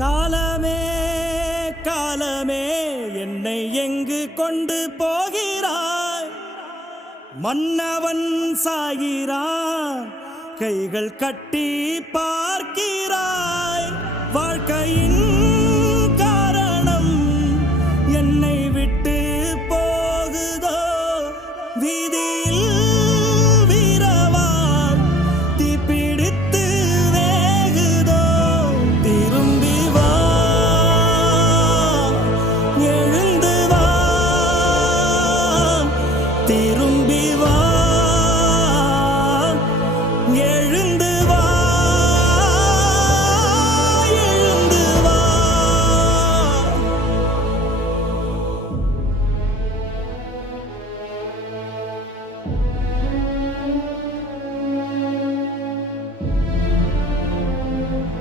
காலமே காலமே என்னை எங்கு கொண்டு போகிறாய்? மன்னவன் சாகிறான், கைகள் கட்டி பார்க்கிறாய். வாழ்க்கையில்